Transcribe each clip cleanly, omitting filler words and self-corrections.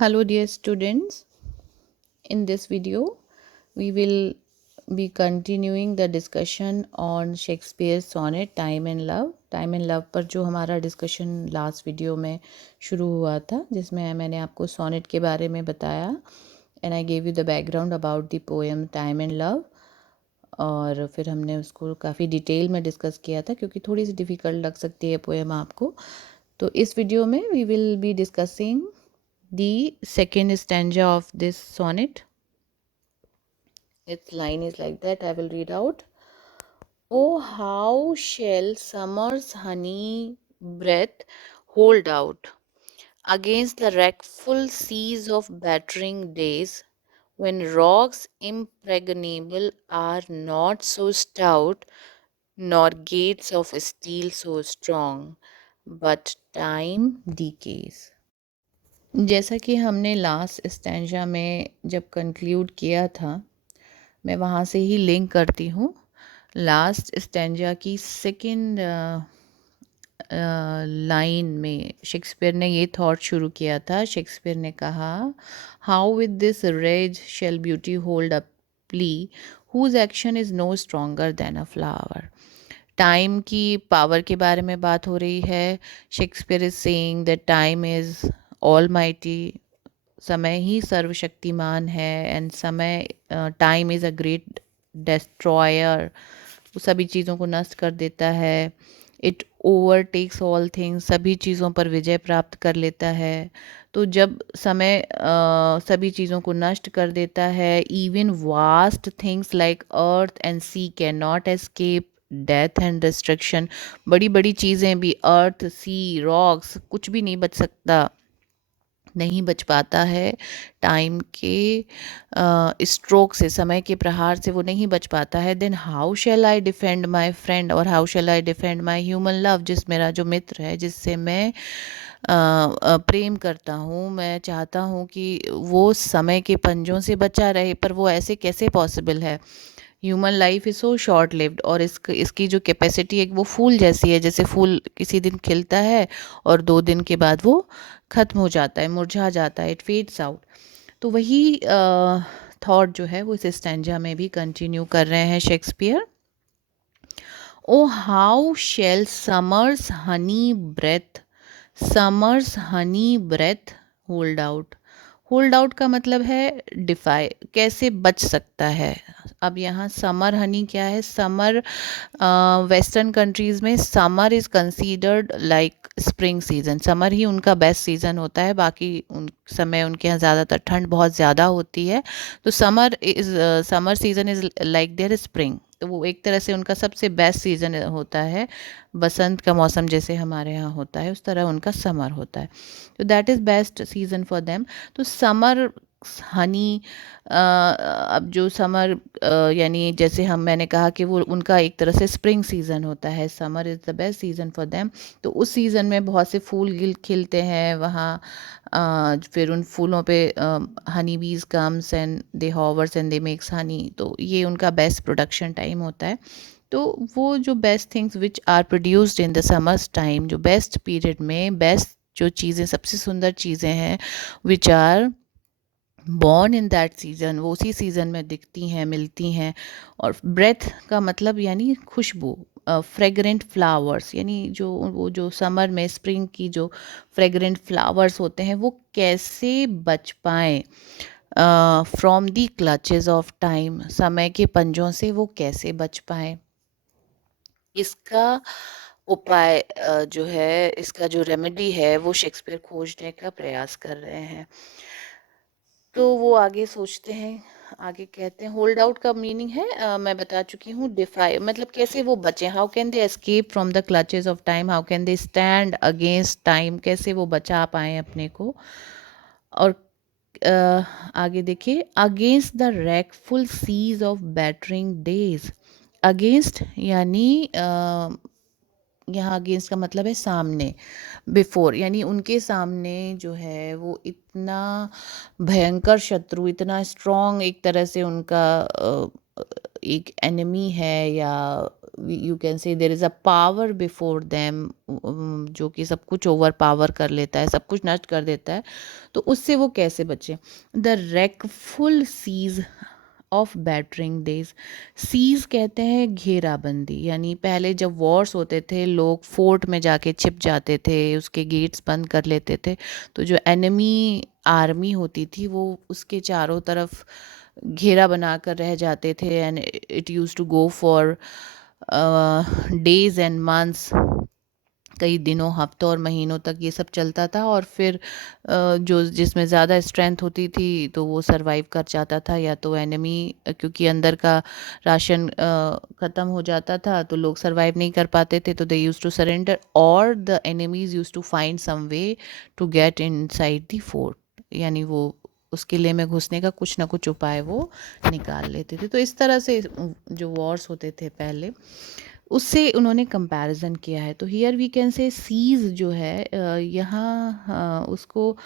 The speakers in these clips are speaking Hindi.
Hello, dear students. In this video, we will be continuing the discussion on Shakespeare's sonnet Time and Love. Time and Love पर जो हमारा डिस्कशन लास्ट वीडियो में शुरू हुआ था, जिसमें मैंने आपको सोनेट के बारे में बताया and I gave you the background about the poem time and love. और फिर हमने उसको काफ़ी डिटेल में डिस्कस किया था क्योंकि थोड़ी सी डिफ़िकल्ट लग सकती है पोएम आपको। तो इस वीडियो में we will be discussing the second stanza of this sonnet. Its line is like that. I will read out. Oh, how shall summer's honey breath hold out against the wreckful seas of battering days, when rocks impregnable are not so stout, nor gates of steel so strong, but time decays. जैसा कि हमने लास्ट स्टैंजा में जब कंक्लूड किया था, मैं वहाँ से ही लिंक करती हूँ लास्ट स्टैंजा की सेकंड लाइन में। शेक्सपियर ने ये थॉट शुरू किया था। शेक्सपियर ने कहा, how with this rage shall beauty hold a plea whose action is no stronger than a flower. Time की पावर के बारे में बात हो रही है। Shakespeare is saying that time is all mighty, समय ही सर्वशक्तिमान है एंड समय time is a great destroyer, वो सभी चीज़ों को नष्ट कर देता है। इट ओवरटेक्स ऑल थिंग्स, सभी चीज़ों पर विजय प्राप्त कर लेता है। तो जब समय सभी चीज़ों को नष्ट कर देता है, even vast things like earth and sea can not escape death and destruction. बड़ी बड़ी चीज़ें भी, अर्थ, सी, रॉक्स, कुछ भी नहीं बच सकता, नहीं बच पाता है टाइम के स्ट्रोक से, समय के प्रहार से वो नहीं बच पाता है। Then how shall I defend my friend और how shall I defend my human love, जिस मेरा जो मित्र है, जिससे मैं प्रेम करता हूँ, मैं चाहता हूँ कि वो समय के पंजों से बचा रहे, पर वो ऐसे कैसे पॉसिबल है। Human life is so short lived, और इसकी जो कैपेसिटी है वो फूल जैसी है। जैसे फूल किसी दिन खिलता है और 2 दिन के बाद वो ख़त्म हो जाता है, मुरझा जाता है, इट फेड्स आउट। तो वही थॉट जो है वो इस स्टैंजा में भी कंटिन्यू कर रहे हैं Shakespeare. O how shall summer's honey breath, summer's honey breath hold out. Hold out का मतलब है डिफाई, कैसे बच सकता है। अब यहाँ समर हनी क्या है? समर वेस्टर्न कंट्रीज़ में summer is considered like spring season. Summer ही उनका बेस्ट सीज़न होता है, बाकी उन समय उनके यहाँ ज़्यादातर ठंड बहुत ज़्यादा होती है। तो summer season is like their spring, तो वो एक तरह से उनका सबसे बेस्ट सीज़न होता है। बसंत का मौसम जैसे हमारे यहाँ होता है, उस तरह उनका समर होता है। तो that is best season for them. तो समर हनी, अब जो समर यानी जैसे मैंने कहा कि वो उनका एक तरह से स्प्रिंग सीज़न होता है, summer is the best season for them. तो उस सीज़न में बहुत से फूल खिलते हैं वहाँ। फिर उन फूलों पे honey bees comes and they hovers and they makes honey, तो ये उनका बेस्ट प्रोडक्शन टाइम होता है। तो वो जो best things which are produced in the summers time, जो बेस्ट पीरियड में बेस्ट जो चीज़ें, सबसे सुंदर चीज़ें हैं, which are born in that season, वो उसी सीज़न में दिखती हैं, मिलती हैं। और ब्रेथ का मतलब यानी खुशबू, फ्रेगरेंट फ्लावर्स, यानी जो वो जो समर में स्प्रिंग की जो फ्रेगरेंट फ्लावर्स होते हैं, वो कैसे बच पाएँ from the clutches of time, समय के पंजों से वो कैसे बच पाएँ। इसका उपाय जो है, इसका जो रेमेडी है, वो शेक्सपियर खोजने का प्रयास कर रहे हैं। तो वो आगे सोचते हैं, आगे कहते हैं, होल्ड आउट का मीनिंग है मैं बता चुकी हूँ, डिफाई मतलब कैसे वो बचे। How can they escape from the clutches of time, how can they stand against time, कैसे वो बचा पाए अपने को। और आगे देखिए, against the wrackful siege of battering days. Against यानी यहाँ अगेंस्ट का मतलब है सामने, बिफोर यानी उनके सामने जो है वो इतना भयंकर शत्रु, इतना स्ट्रॉन्ग एक तरह से उनका एक एनिमी है, या you can say there is a power before them, जो कि सब कुछ ओवर पावर कर लेता है, सब कुछ नष्ट कर देता है, तो उससे वो कैसे बचे? The wrackful siege of battering days. Siege कहते हैं घेराबंदी, यानी पहले जब वॉर्स होते थे लोग फोर्ट में जाके छिप जाते थे, उसके गेट्स बंद कर लेते थे, तो जो एनिमी आर्मी होती थी वो उसके चारों तरफ घेरा बनाकर रह जाते थे, and it use to go for days and months, कई दिनों, हफ्तों और महीनों तक ये सब चलता था, और फिर जो जिसमें ज़्यादा स्ट्रेंथ होती थी तो वो सरवाइव कर जाता था, या तो एनिमी, क्योंकि अंदर का राशन ख़त्म हो जाता था तो लोग सरवाइव नहीं कर पाते थे, तो दे यूज़ टू सरेंडर, और the enemies use to find some way to get inside the fort, यानी वो उस किले में घुसने का कुछ ना कुछ उपाय वो निकाल लेते थे। तो इस तरह से जो वॉर्स होते थे पहले, उससे उन्होंने कंपैरिजन किया है। तो here we can say seize जो है, यहाँ उसको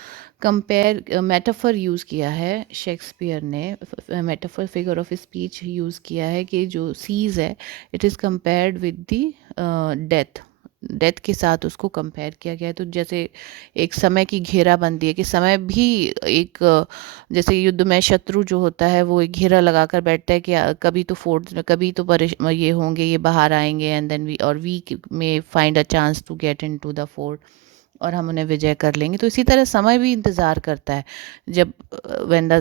कंपेयर, मेटाफर यूज़ किया है शेक्सपियर ने, metaphor figure of speech use किया है कि जो सीज है it is compared with the death, death के साथ उसको कंपेयर किया गया है। तो जैसे एक समय की घेराबंदी है कि समय भी एक, जैसे युद्ध में शत्रु जो होता है वो एक घेरा लगाकर बैठता है कि कभी तो फोर्ट, कभी तो ये होंगे, ये बाहर आएंगे, and then we may find a chance to get into the fort, और हम उन्हें विजय कर लेंगे। तो इसी तरह समय भी इंतज़ार करता है, जब when the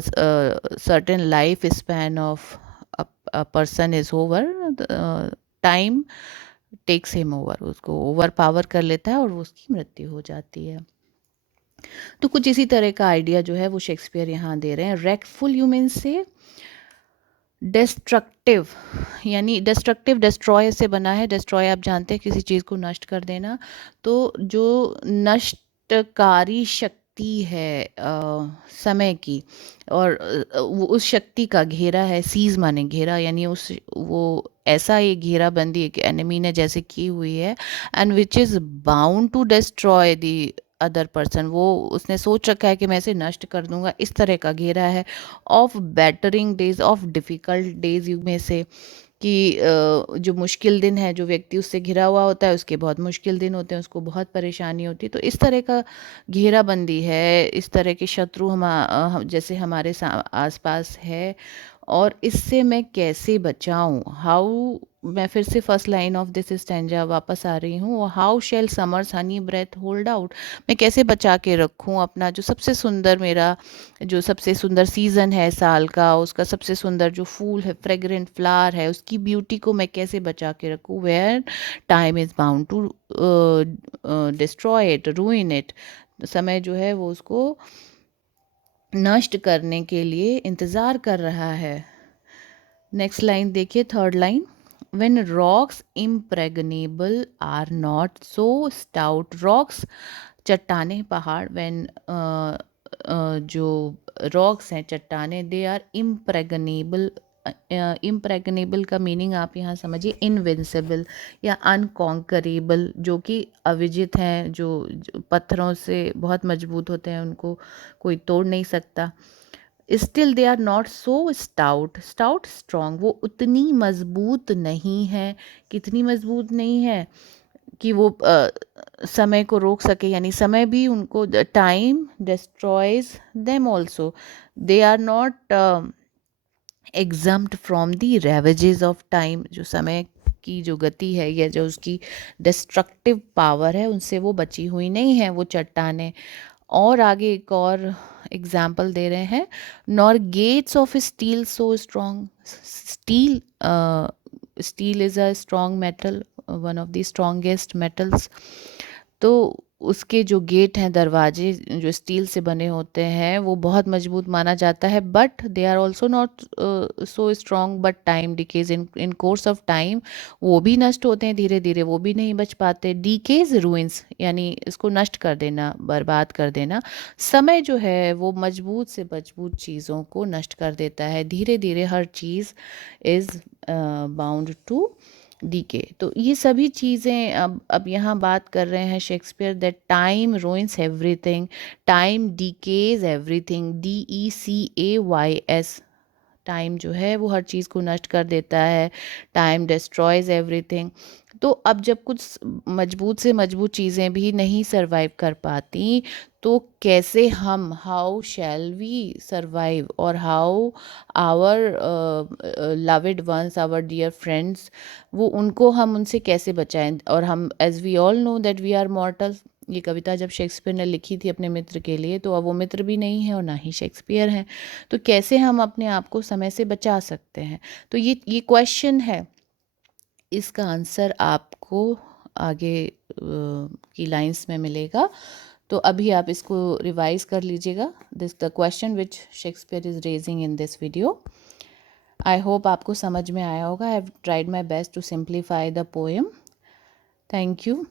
certain life span of a person is over, time takes him over, उसको ओवर पावर कर लेता है और वो उसकी मृत्यु हो जाती है। तो कुछ इसी तरह का आइडिया जो है वो शेक्सपियर यहाँ दे रहे हैं। रेकफुल यू मीन से डिस्ट्रक्टिव, यानी डिस्ट्रक्टिव डिस्ट्रॉय से बना है। डिस्ट्रॉय आप जानते हैं किसी चीज़ को नष्ट कर देना, तो जो नष्टकारी शक्ति है समय की, और वो उस शक्ति का घेरा है, सीज माने घेरा, यानी उस वो ऐसा एक घेराबंदी एक एनिमी ने जैसे की हुई है, and which is bound to destroy the other person, वो उसने सोच रखा है कि मैं इसे नष्ट कर दूंगा, इस तरह का घेरा है। Of battering days, of difficult days में से, कि जो मुश्किल दिन है, जो व्यक्ति उससे घिरा हुआ होता है उसके बहुत मुश्किल दिन होते हैं, उसको बहुत परेशानी होती है। तो इस तरह का घेराबंदी है, इस तरह के शत्रु जैसे हमारे आसपास है, और इससे मैं कैसे बचाऊं? हाउ, मैं फिर से first line of this stanza वापस आ रही हूँ, how shall summer's honey breath hold out, मैं कैसे बचा के रखूं अपना जो सबसे सुंदर, मेरा जो सबसे सुंदर सीज़न है साल का, उसका सबसे सुंदर जो फूल है, फ्रेग्रेंट फ्लावर है, उसकी ब्यूटी को मैं कैसे बचा के रखूं? Where time is bound to destroy it, ruin it, समय जो है वो उसको नष्ट करने के लिए इंतज़ार कर रहा है। नेक्स्ट लाइन देखिए, third line, when rocks impregnable are not so stout, rocks चट्टाने, पहाड़, when जो रॉक्स हैं, चट्टाने, दे आर इम्प्रेगनेबल, इम्प्रेगनेबल का मीनिंग आप यहाँ समझिए इनविंसिबल या अनकॉन्करेबल, जो कि अविजित हैं, जो पत्थरों से बहुत मजबूत होते हैं, उनको कोई तोड़ नहीं सकता। Still they are not so stout, stout strong, वो उतनी मजबूत नहीं है, कितनी मजबूत नहीं है कि वो समय को रोक सके, यानी समय भी उनको, time destroys them also, they are not exempt from the ravages of time, जो समय की जो गति है या जो उसकी डिस्ट्रक्टिव पावर है उनसे वो बची हुई नहीं है वो चट्टाने। और आगे एक और एग्जाम्पल दे रहे हैं, nor gates of steel so strong, steel, steel is a strong metal, one of the strongest metals, तो उसके जो गेट हैं, दरवाजे जो स्टील से बने होते हैं वो बहुत मजबूत माना जाता है, but they are also not so strong, but time decays, in course of time वो भी नष्ट होते हैं, धीरे धीरे वो भी नहीं बच पाते। डीकेज रूइंस, यानी इसको नष्ट कर देना, बर्बाद कर देना। समय जो है वो मजबूत से मजबूत चीज़ों को नष्ट कर देता है, धीरे धीरे हर चीज़ इज़ बाउंड टू डीके। तो ये सभी चीज़ें अब यहाँ बात कर रहे हैं Shakespeare, that time ruins everything, time decays everything, DECAYS, time जो है वो हर चीज़ को नष्ट कर देता है, टाइम डिस्ट्रॉयज एवरीथिंग। तो अब जब कुछ मजबूत से मजबूत चीज़ें भी नहीं सरवाइव कर पाती, तो कैसे हम, हाउ शैल वी सरवाइव, और how our loved ones, our dear friends, वो उनको हम उनसे कैसे बचाएं। और हम, as we all know that we are mortal, ये कविता जब शेक्सपियर ने लिखी थी अपने मित्र के लिए, तो अब वो मित्र भी नहीं है और ना ही शेक्सपियर हैं। तो कैसे हम अपने आप को समय से बचा सकते हैं? तो ये क्वेश्चन है। इसका आंसर आपको आगे की लाइंस में मिलेगा। तो अभी आप इसको रिवाइज कर लीजिएगा, this the question which Shakespeare is raising in this video. I hope आपको समझ में आया होगा। I have tried my best to simplify the poem. Thank you.